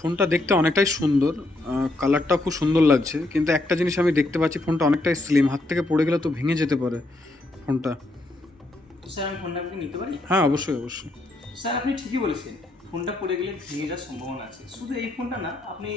ফোনটা দেখতে অনেকটাই সুন্দর, কালারটা খুব সুন্দর লাগছে, কিন্তু একটা জিনিস আমি দেখতে পাচ্ছি, ফোনটা অনেকটাই স্লিম, হাত থেকে পড়ে গেলে তো ভেঙে যেতে পারে ফোনটা। তো স্যার আমি ফোনটা আপনি নিতে পারি? হ্যাঁ, অবশ্যই অবশ্যই। স্যার আপনি ঠিকই বলেছেন, ফোনটা পড়ে গেলে ভেঙে যাওয়ার সম্ভাবনা আছে। শুধু এই ফোনটা না, আপনি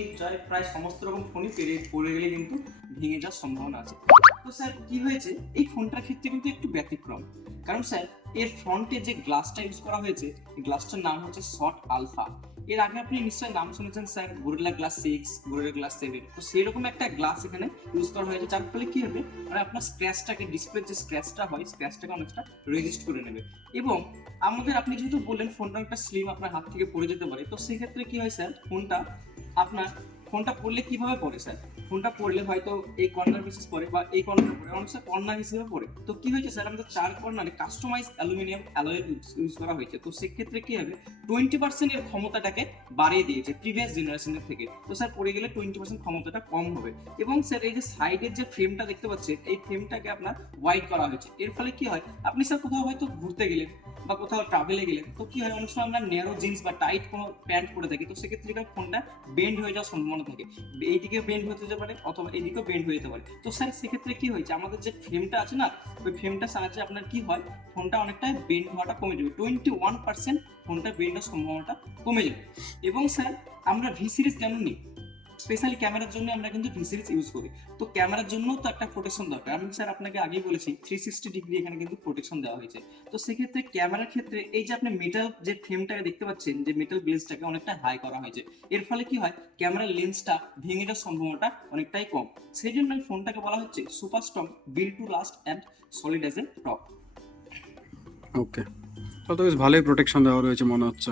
প্রায় সমস্ত রকম ফোনই পড়ে গেলে কিন্তু ভেঙে যাওয়ার সম্ভাবনা আছে। তো স্যার কি হয়েছে, এই ফোনটার ক্ষেত্রে কিন্তু একটু ব্যতিক্রম। কারণ স্যার এর ফ্রন্টে যে গ্লাসটা ইউজ করা হয়েছে, এই গ্লাসটার নাম হচ্ছে শর্ট আলফা। এর আগে আপনি নিশ্চয়ই নাম শুনেছেন sir, gorilla glass 6, gorilla glass 7। তো সেরকম একটা গ্লাস এখানে ইউজ করা হয়েছে, যার ফলে কি হবে, মানে আপনার স্ক্র্যাচটাকে, ডিসপ্লের যে স্ক্র্যাচটা হয়, স্ক্র্যাচটাকে অনেকটা রেজিস্ট করে নেবে। এবং আপনি যেহেতু বললেন ফোনটা একটা স্লিম, আপনার হাত থেকে পড়ে যেতে পারে, তো সেক্ষেত্রে কি হয় স্যার, আপনার ফোনটা পড়লে কিভাবে পড়ে স্যার, ফোনটা পড়লে হয়তো এই কর্নার বিশেষ পড়ে বা এই কর্নার পড়ে, অনেক স্যার কর্নার হিসেবে পড়ে। তো কি হয়েছে স্যার, আমাদের 4 কর্নারে কাস্টমাইজ অ্যালুমিনিয়াম অ্যালয় ইউজ করা হয়েছে। তো সেক্ষেত্রে কি হবে, 20% এর ক্ষমতাটাকে বাড়িয়ে দিয়েছে প্রিভিয়াস জেনারেশনের থেকে। তো স্যার পড়ে গেলে 20% ক্ষমতাটা কম হবে। এবং স্যার এই যে সাইডের যে ফ্রেমটা দেখতে পাচ্ছেন, এই ফ্রেমটাকে আপনার ওয়াইড করা হয়েছে। এর ফলে কি হয়, আপনি স্যার কোথাও হয়তো ঘুরতে গেলেন বা কোথাও ট্রাভেলে গেলেন, তো কি হয়, অনেক সময় আমরা ন্যারো জিন্স বা টাইট কোনো প্যান্ট পরে থাকি, তো সেক্ষেত্রে ফোনটা বেন্ড হয়ে যাওয়ার সম্ভাবনা থাকে। এইদিকে বেন্ড হতে যেতে পারে অথবা এইদিকেও বেন্ড হয়ে যেতে পারে। তো স্যার সেক্ষেত্রে কি হয়েছে, আমাদের যে ফ্রেমটা আছে না, ওই ফ্রেমটার সাহায্যে আপনার কি হয়, ফোনটা অনেকটা বেন্ড হওয়াটা কমে যাবে, 21% ফোনটা বেন্ড হওয়ার সম্ভাবনাটা কমে যাবে। এবং স্যার আমরা ভি সিরিজ কেন নিই, স্পেশালি ক্যামেরার জন্য আমরা কিন্তু ভি সিরিজ ইউজ করি। তো ক্যামেরার জন্য তো একটা প্রোটেকশন দরকার। আমি স্যার আপনাকে আগেই বলেছি 360 ডিগ্রি এখানে কিন্তু প্রোটেকশন দেওয়া হয়েছে। তো সেক্ষেত্রে ক্যামেরার ক্ষেত্রে এই যে আপনি মেটাল যে ফ্রেমটাকে দেখতে পাচ্ছেন, যে মেটাল গ্লেজটাকে অনেকটা হাই করা হয়েছে। এর ফলে কি হয়, ক্যামেরার লেন্সটা ভেঙে যাওয়ার সম্ভাবনাটা অনেকটাই কম। সেই জন্য এই ফোনটাকে বলা হচ্ছে super strong, build to last and solid as a top. Okay, তাহলে তো বেশ ভালোই প্রোটেকশন দেওয়া রয়েছে মনে হচ্ছে।